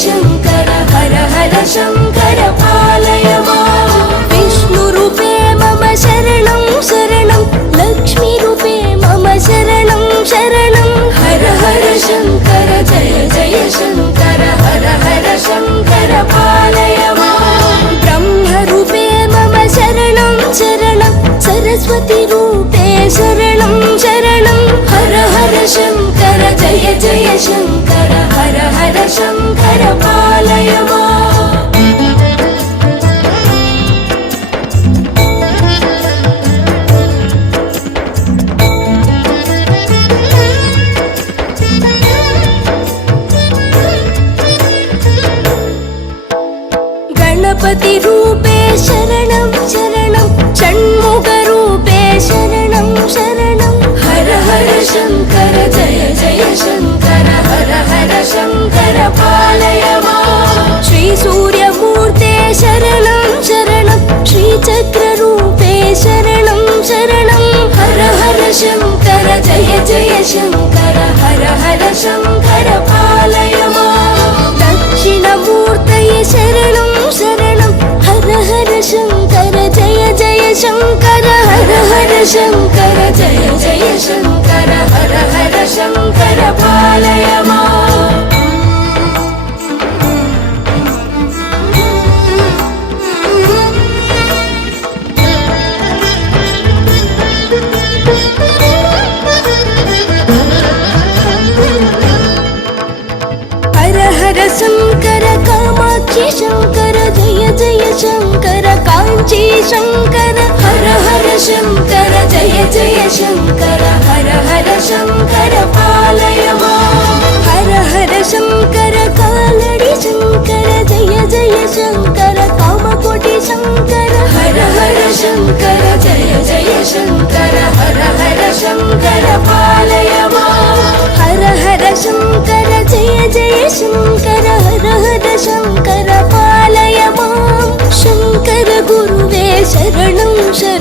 शङ्कर हर हर शङ्कर पालय माम् विष्णुरूपे मम शरणं शरणं लक्ष्मीरूपे मम शरणं शरणं हर हर शङ्कर जय जय शङ्कर हर हर शङ्कर पालय माम् ब्रह्मरूपे मम शरणं शरणं सरस्वतीरूपे शरणं शरणं हर हर शङ्कर जय जय शङ्कर हर हर शङ्कर पालय माम् गणपतिरूपे शरणं शरणं षण्मुखरूपे शरणं शरणं हर हर शङ्कर जय जय शङ्कर हर हर शङ्कर पालय माम् श्रीसूर्यमूर्ते शरणं शरणं श्रीचक्ररूपे शरणं शरणं हर हर शङ्कर जय जय शङ्कर हर हर शङ्कर पालय माम् दक्षिणमूर्तये शरणं शरणं हर हर शङ्कर जय जय शङ्कर हर हर शङ्कर जय जय शङ्कर हर हर शङ्कर पालय माम् हर हर शङ्कर कामाक्षी शङ्कर जय जय शङ्कर काञ्ची शङ्कर हर हर शङ्कर जय जय शङ्कर हर हर शङ्कर पालय माम् हर हर शङ्कर कालडि शङ्कर जय जय शङ्कर कामकोटि शङ्कर हर हर शङ्कर जय जय शङ्कर हर हर शङ्कर पालय माम् हर हर शङ्कर जय जय शङ्कर हर हर शङ्कर पालय माम् शङ्कर गुरुवे शरणं शरणं